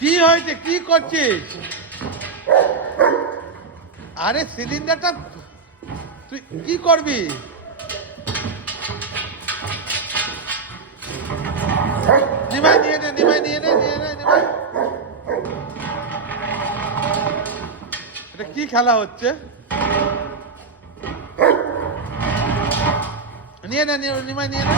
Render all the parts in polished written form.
কি হয়েছে? কি করছিস? আরে সিলিন্ডারটা তুই কি করবি? নিমাই নিয়ে নে, নিমাই নিয়ে নে, নিয়ে নে, নিমাই। এটা কি খেলা হচ্ছে? নিয়ে নে, নিমাই নিয়ে নে।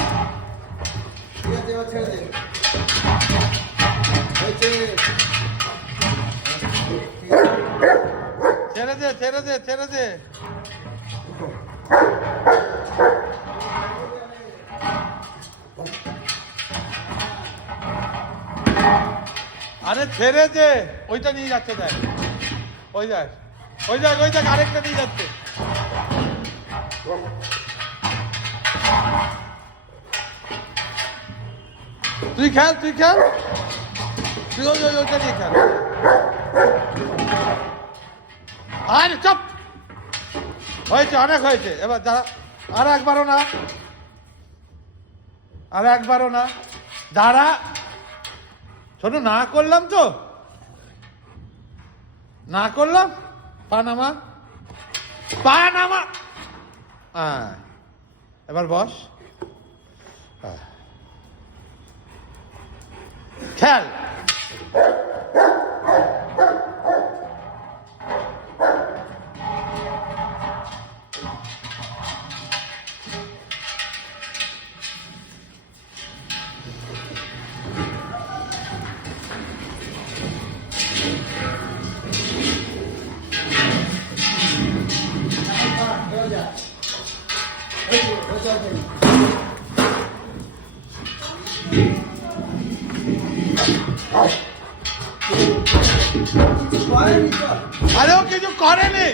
ছেড়ে দে, ছেড়ে দে, ছেড়ে দে। আরে ছেড়ে দে, ওইটা নিয়ে যাচ্ছে দেখ, ওই দেখ, ওই দেখ, ওই দেখ, আরেকটা নিয়ে যাচ্ছে। তুই খেল, তুই খেল, তুই ওইটা নিয়ে খেল। আরে চপ, হয়েছে, অনেক হয়েছে। এবার দাঁড়া, আর একবারও না, আর একবারও না, দাঁড়া। ছোট না করলাম তো, না করলাম। Panama, Panama. হ্যাঁ, এবার বস, খেল। আরে ও কিছু করেনি।